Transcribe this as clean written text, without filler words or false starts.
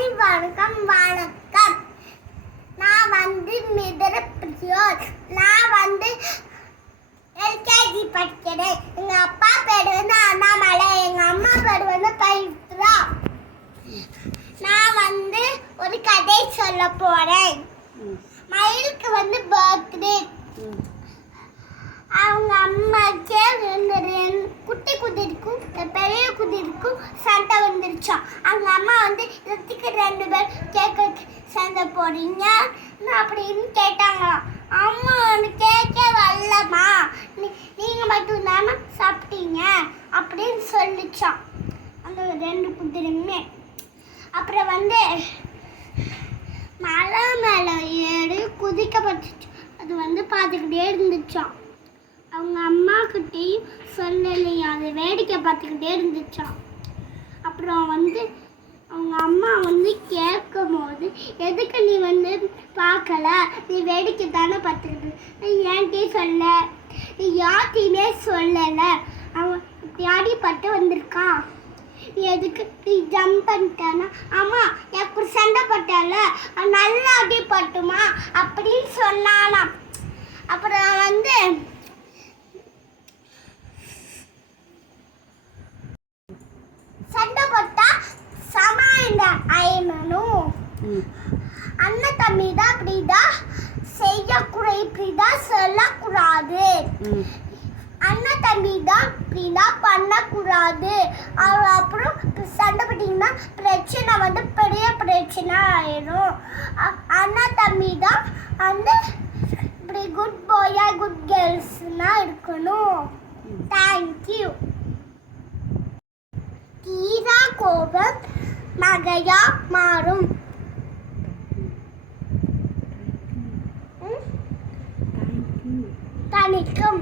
வணக்கம் வணக்கம். நான் மிதர பிரியோர். நான் எல்கேஜி படிக்கிறேன். எங்க அப்பா பேர் அண்ணாமலை, எங்க அம்மா பேர் பவித்ரா. நான் ஒரு கதை சொல்ல போறேன். மயிலுக்கு பர்த்டே. அவங்க அம்மாக்கே குட்டி குதிரைக்கும் பெரிய குதிரைக்கும் சண்டை வந்துருச்சான். அவங்க அம்மா இதுக்கு 2 பேர் கேட்க சண்டை போறீங்க அப்படின்னு கேட்டாங்களாம். அம்மா கேட்க வரலம்மா, நீங்க மட்டும் தானே சாப்பிட்டீங்க அப்படின்னு சொல்லிச்சான் அந்த 2 குதிரையுமே. அப்புறம் மலை மேலே ஏறி குதிக்கப்பட்டுச்சு. அது பார்த்துக்கிட்டே இருந்துச்சான். அவங்க அம்மா கிட்டேயும் சொல்லலையா, அதை வேடிக்கை பார்த்துக்கிட்டே இருந்துச்சான். அப்புறம் அவங்க அம்மா கேட்கும் போது, எதுக்கு நீ பார்க்கல, நீ வேடிக்கை தானே பார்த்துக்கிட்டு, ஏன்ட்டே சொல்ல, நீ யார்ட்டையுமே சொல்லலை, அவன் இப்படி அடிப்பட்டு வந்திருக்கான், நீ எதுக்கு நீ ஜம்ப் பண்ணிட்டானா, ஆமா எனக்கு சண்டை போட்டால நல்லா அடிப்பட்டுமா அப்படின்னு சொன்னானாம். அப்புறம் சண்டை போட்டா சமாளிந்த ஐமனும் அண்ணன் தம்பி தான் அப்படிதான் செய்யக்கூடாது, இப்படிதான் சொல்லக்கூடாது, அண்ணன் தம்பி தான் இப்படிதான் பண்ணக்கூடாது. அப்புறம் சண்டை போட்டிங்கன்னா பிரச்சனை பெரிய பிரச்சனை ஆயிடும். அண்ணன் தம்பி தான் இப்படி குட் பாயா குட் கேர்ள்ஸ்னா இருக்கணும். தேங்க்யூ. தீரா கோபம் மகையா மாறும். தணிக்கும்.